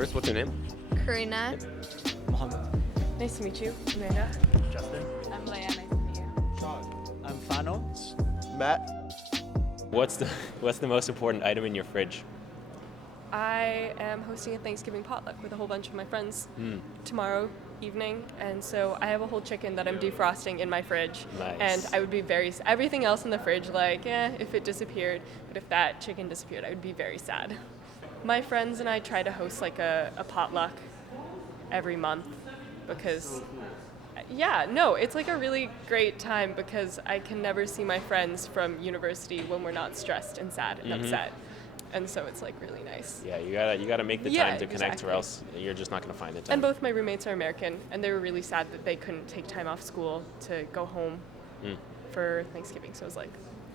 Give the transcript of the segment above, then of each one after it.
First, what's your name? Karina. Mohammed. Nice to meet you, Amanda. Justin. I'm Leia. Nice to meet you. Sean. I'm Fano. Matt. What's the most important item in your fridge? I am hosting a Thanksgiving potluck with a whole bunch of my friends tomorrow evening, and so I have a whole chicken that I'm defrosting in my fridge. Nice. And I would be everything else in the fridge, like, if it disappeared, but if that chicken disappeared, I would be very sad. My friends and I try to host like a potluck every month because, it's like a really great time because I can never see my friends from university when we're not stressed and sad and upset. And so it's like really nice. Yeah, you gotta make the time to connect, or else you're just not gonna find the time. And both my roommates are American, and they were really sad that they couldn't take time off school to go home for Thanksgiving. So I was like,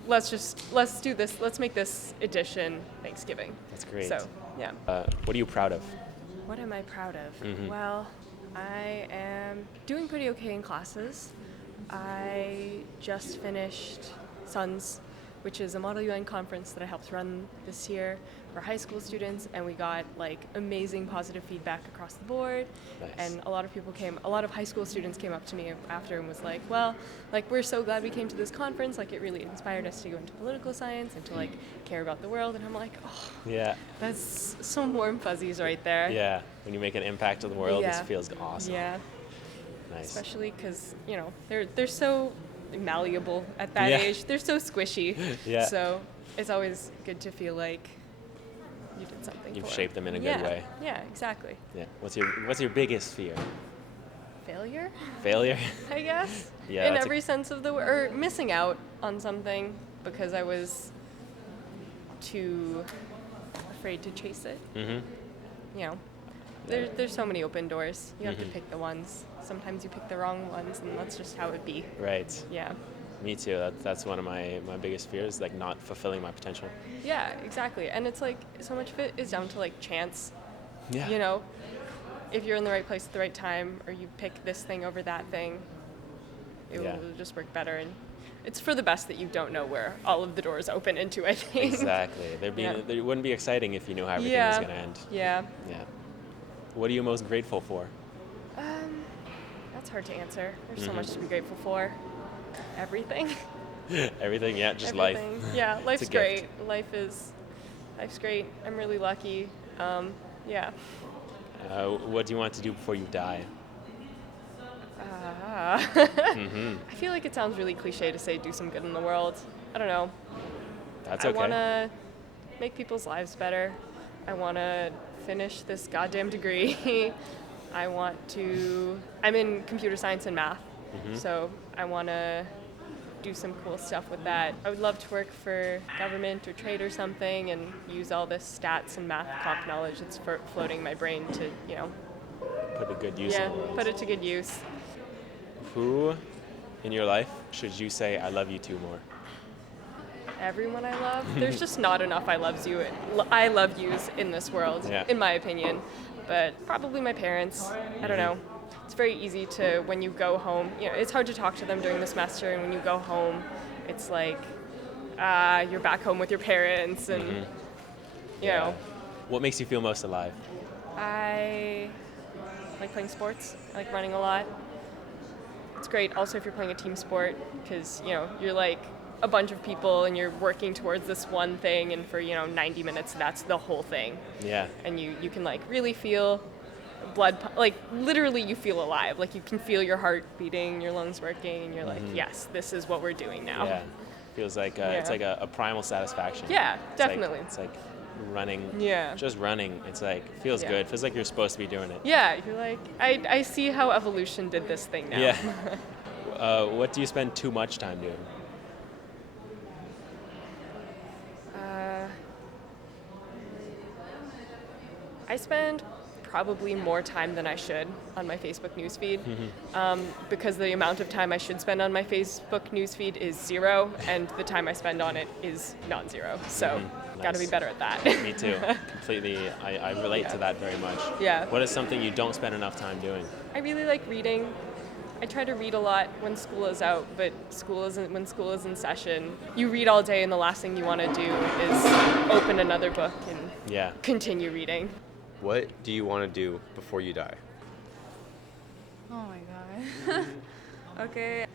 let's do this. Let's make this edition Thanksgiving. That's great. So yeah. What are you proud of? What am I proud of? Well, I am doing pretty okay in classes. I just finished SUNS, which is a Model UN conference that I helped run this year for high school students, and we got like amazing positive feedback across the board. Nice. And a lot of high school students came up to me after and was like, well, like, we're so glad we came to this conference, like it really inspired us to go into political science and to like care about the world. And I'm like, oh, Yeah. that's some warm fuzzies right there. Yeah. When you make an impact on the world, Yeah. this feels awesome. Yeah, Nice. especially because, they're so malleable at that Yeah. age. They're so squishy. Yeah. So it's always good to feel like you did something You've for shaped them in a good way. Yeah, exactly. Yeah. What's your biggest fear? Failure, Failure? I guess. Yeah, In that's every sense of the word, or missing out on something because I was too afraid to chase it. There's so many open doors. You have to pick the ones. Sometimes you pick the wrong ones, and that's just how it be. Right. Yeah. Me too. That's one of my biggest fears, like not fulfilling my potential. Yeah, exactly. And it's like so much of it is down to like chance. Yeah. If you're in the right place at the right time, or you pick this thing over that thing, it will just work better. And it's for the best that you don't know where all of the doors open into, I think. Exactly. It wouldn't be exciting if you knew how everything was going to end. Yeah. Yeah. What are you most grateful for? That's hard to answer. There's so much to be grateful for. Everything. Everything, yeah, just Everything. life. Yeah, life's It's a great. gift. Life's great. I'm really lucky. Yeah. What do you want to do before you die? I feel like it sounds really cliche to say do some good in the world. I don't know. That's I okay. want to make people's lives better. I want to finish this goddamn degree. I'm in computer science and math, so I want to do some cool stuff with that. I would love to work for government or trade or something and use all this stats and math comp knowledge that's floating in my brain to, Put a good use in the world. put it to good use. Who in your life should you say I love you to more? Everyone I love. There's just not enough I love yous in this world, in my opinion. But probably my parents. I don't know. It's very easy to, when you go home, it's hard to talk to them during the semester, and when you go home, it's like you're back home with your parents, and What makes you feel most alive? I like playing sports. I like running a lot. It's great also if you're playing a team sport because, you're like a bunch of people and you're working towards this one thing, and for 90 minutes that's the whole thing. Yeah. And you can like really feel like literally you feel alive, like you can feel your heart beating, your lungs working, and you're like, yes, this is what we're doing now. Yeah. Feels like it's like a primal satisfaction. Yeah, definitely. It's like running. Yeah. Just running. It's like feels good. Feels like you're supposed to be doing it. Yeah, you're like, I see how evolution did this thing now. Yeah. What do you spend too much time doing? I spend probably more time than I should on my Facebook newsfeed because the amount of time I should spend on my Facebook newsfeed is 0, and the time I spend on it is non-zero. So, got to be better at that. Me too. Completely. I relate to that very much. Yeah. What is something you don't spend enough time doing? I really like reading. I try to read a lot when school is out, but when school is in session. You read all day, and the last thing you want to do is open another book and continue reading. What do you want to do before you die? Oh my god. Okay.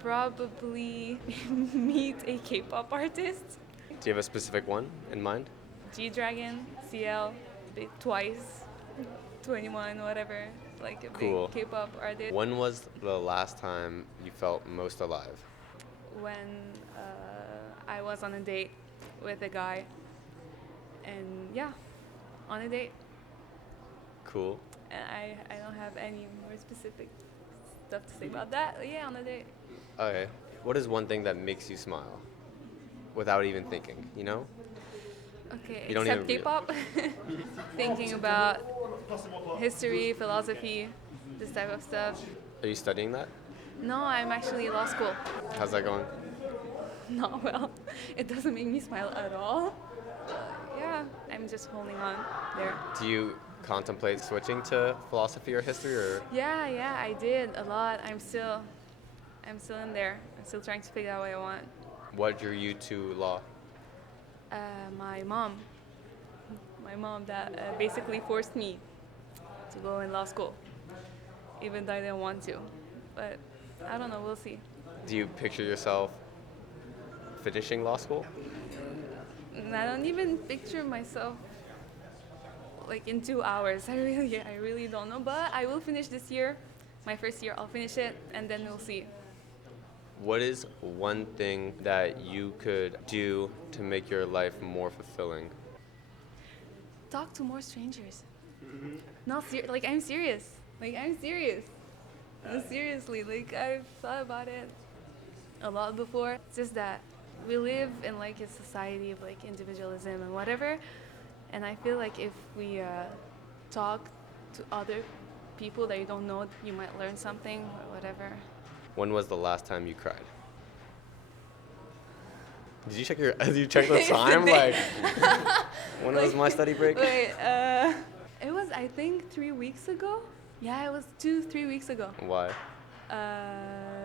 Probably meet a K-pop artist. Do you have a specific one in mind? G-Dragon, CL, Twice, 21, whatever. Like a Cool. big K-pop artist. When was the last time you felt most alive? When I was on a date with a guy. And yeah, on a date. Cool. And I don't have any more specific stuff to say about that. But yeah, on a date. Okay. What is one thing that makes you smile? Without even thinking, you know? Okay, You don't except even K-pop. Thinking about history, philosophy, this type of stuff. Are you studying that? No, I'm actually in law school. How's that going? Not well. It doesn't make me smile at all. Yeah, I'm just holding on there. Do you contemplate switching to philosophy or history or Yeah, I did a lot. I'm still in there. I'm still trying to figure out what I want. what drew you to law? My mom that basically forced me to go in law school, even though I didn't want to. But I don't know. We'll see. Do you picture yourself finishing law school? And I don't even picture myself like in 2 hours. I really don't know. But I will finish this year. My first year, I'll finish it, and then we'll see. What is one thing that you could do to make your life more fulfilling? Talk to more strangers. Like I'm serious. No, seriously, like I've thought about it a lot before. It's just that we live in like a society of like individualism and whatever, and I feel like if we talk to other people that you don't know, you might learn something or whatever. When was the last time you cried? Did you check the time? Like, when was my study break? Wait, it was I think 3 weeks ago. Yeah, it was 2-3 weeks ago. Why?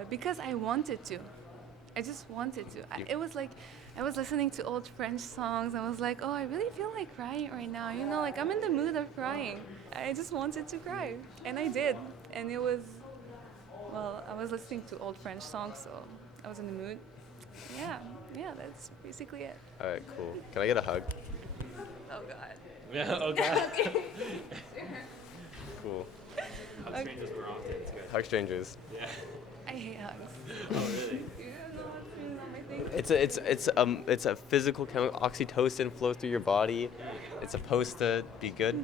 Because I wanted to. I just wanted to. It was like I was listening to old French songs and I was like, oh, I really feel like crying right now. You know, like I'm in the mood of crying. I just wanted to cry. And I did. And it was, well, I was listening to old French songs, so I was in the mood. Yeah, that's basically it. All right, cool. Can I get a hug? Oh, God. Yeah, oh god. Cool. Hug strangers more often, it's good. Hug strangers. Yeah. I hate hugs. Oh really? You know what's not my thing? It's a physical chemical. Oxytocin flows through your body. It's supposed to be good.